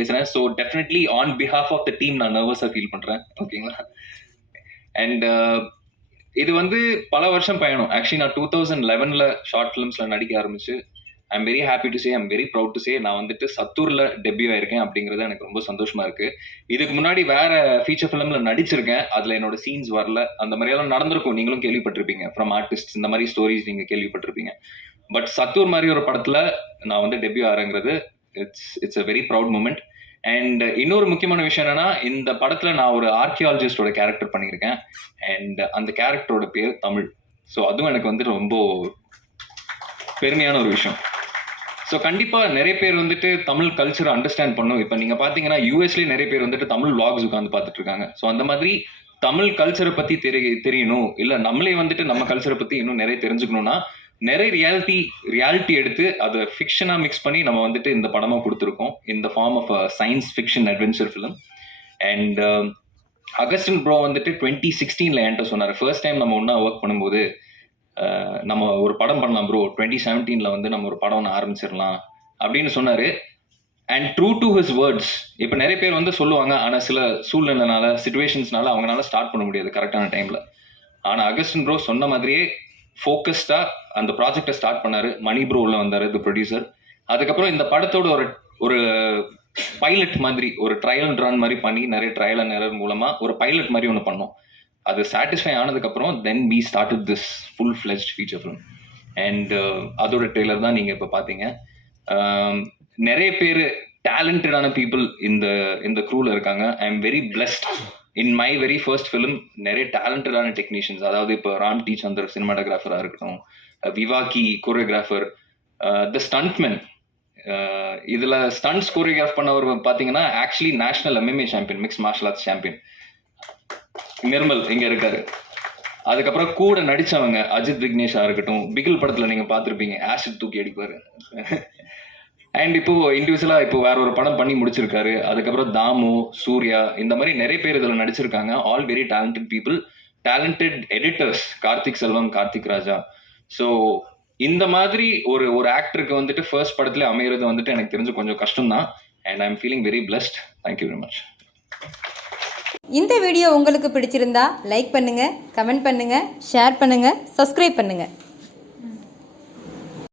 பேசுறேன். So definitely on behalf of the team நான் நர்வஸாக ஃபீல் பண்ணுறேன் ஓகேங்களா அண்ட் இது வந்து பல வருஷம் பயணம். ஆக்சுவலி நான் டூ தௌசண்ட் லெவனில் ஷார்ட் ஃபிலிம்ஸில் நடிக்க ஆரம்பிச்சு I'm very happy to say I'm very proud to say நான் வந்துட்டு சத்தூரில் டெபியூ ஆயிருக்கேன் அப்படிங்கிறது எனக்கு ரொம்ப சந்தோஷமா இருக்கு. இதுக்கு முன்னாடி வேற ஃபீச்சர் ஃபிலிமில் நடிச்சிருக்கேன். அதில் என்னோட சீன்ஸ் வரல. அந்த மாதிரியெல்லாம் நடந்திருக்கும். நீங்களும் கேள்விப்பட்டிருப்பீங்க. ஃப்ரம் ஆர்டிஸ்ட் இந்த மாதிரி ஸ்டோரிஸ் நீங்கள் கேள்விப்பட்டிருப்பீங்க. பட் சத்தூர் மாதிரி ஒரு படத்தில் நான் வந்து debut ஆகிறேங்கிறது it's it's a very proud moment and இன்னொரு முக்கியமான விஷயம் என்னன்னா இந்த படத்தில் நான் ஒரு ஆர்கியாலஜிஸ்டோட கேரக்டர் பண்ணியிருக்கேன். அண்ட் அந்த கேரக்டரோட பேர் தமிழ். ஸோ அதுவும் எனக்கு வந்துட்டு ரொம்ப பெருமையான ஒரு விஷயம். ஸோ கண்டிப்பாக நிறைய பேர் வந்துட்டு தமிழ் கல்ச்சரை அண்டர்ஸ்டாண்ட் பண்ணும். இப்போ நீங்கள் பார்த்தீங்கன்னா யூஎஸ்லேயே நிறைய பேர் வந்துட்டு தமிழ் வ்ளாக்ஸ் உட்காந்து பார்த்துட்டு இருக்காங்க ஸோ அந்த மாதிரி தமிழ் கல்ச்சரை பற்றி தெரிய தெரியணும். இல்லை நம்மளே வந்துட்டு நம்ம கல்ச்சரை பற்றி இன்னும் நிறைய தெரிஞ்சுக்கணும்னா நிறைய ரியாலிட்டி ரியாலிட்டி எடுத்து அதை ஃபிக்ஷனாக மிக்ஸ் பண்ணி நம்ம வந்துட்டு இந்த படமாக கொடுத்துருக்கோம். இந்த form of science fiction adventure film and Augustine bro வந்துட்டு டுவெண்ட்டி சிக்ஸ்டீனில் என்கிட்ட சொன்னார். ஃபர்ஸ்ட் டைம் நம்ம ஒன்றா ஒர்க் பண்ணும்போது நம்ம ஒரு படம் பண்ணலாம் ப்ரோ டுவெண்ட்டி செவன்டீனில் வந்து நம்ம ஒரு படம் ஒன்று ஆரம்பிச்சிடலாம் அப்படின்னு சொன்னார். And true to his words இப்போ நிறைய பேர் வந்து சொல்லுவாங்க ஆனால் சில சூழ்நிலைனால சுச்சுவேஷன்ஸ்னால அவங்களால ஸ்டார்ட் பண்ண முடியாது கரெக்டான டைமில் ஆனால் அகஸ்டின் ப்ரோ சொன்ன மாதிரியே ஃபோக்கஸ்டாக அந்த ப்ராஜெக்டை ஸ்டார்ட் பண்ணார். மணி ப்ரோ உள்ள வந்தார் இது ப்ரொடியூசர் அதுக்கப்புறம் இந்த படத்தோட ஒரு ஒரு பைலட் மாதிரி ஒரு ட்ரையல் அண்ட் ரன் மாதிரி பண்ணி நிறைய ட்ரையல் அண்ட் எரர் மூலமாக ஒரு பைலட் மாதிரி ஒன்று பண்ணோம். அது சாட்டிஸ்ஃபை ஆனதுக்கப்புறம் then we started this full fledged feature film and அதோட ட்ரெய்லர் தான் நீங்கள் இப்போ பார்த்தீங்க um, நிறைய பேர் டேலண்டடான பீப்புள் இந்த இந்த க்ரூவில் இருக்காங்க. I am very blessed in my very first film நிறைய டேலண்டடான டெக்னீஷியன்ஸ் அதாவது இப்போ ராம் டி சந்தர் சினிமாட்டோகிராஃபராக இருக்கட்டும் விவாக்கி கோரியோகிராஃபர் த ஸ்டண்ட்மென் இதில் ஸ்டண்ட்ஸ் கோரியோகிராஃப் பண்ணவர் பார்த்தீங்கன்னா actually national MMA champion mix martial arts champion Nirmal இங்கே இருக்காரு. அதுக்கப்புறம் கூட நடிச்சவங்க அஜித் விக்னேஷாக இருக்கட்டும் பிகில் படத்தில் நீங்கள் பார்த்துருப்பீங்க ஆசிட் தூக்கி அடிப்பார். அண்ட் இப்போ இண்டிவிஜுவலா இப்போ வேற ஒரு படம் பண்ணி முடிச்சிருக்காரு. அதுக்கப்புறம் தாமு சூர்யா இந்த மாதிரி நிறைய பேர் இதில் நடிச்சிருக்காங்க. All very talented people talented editors Karthik Selvam Karthik Raja. So இந்த மாதிரி ஒரு ஒரு ஆக்டருக்கு வந்துட்டு ஃபர்ஸ்ட் படத்துல அமையிறது வந்துட்டு எனக்கு தெரிஞ்சு கொஞ்சம் கஷ்டம் தான் and I am feeling very blessed thank you very much இந்த வீடியோ உங்களுக்கு பிடிச்சிருந்தா லைக் பண்ணுங்கள் கமெண்ட் பண்ணுங்கள் ஷேர் பண்ணுங்கள் சப்ஸ்கிரைப் பண்ணுங்கள்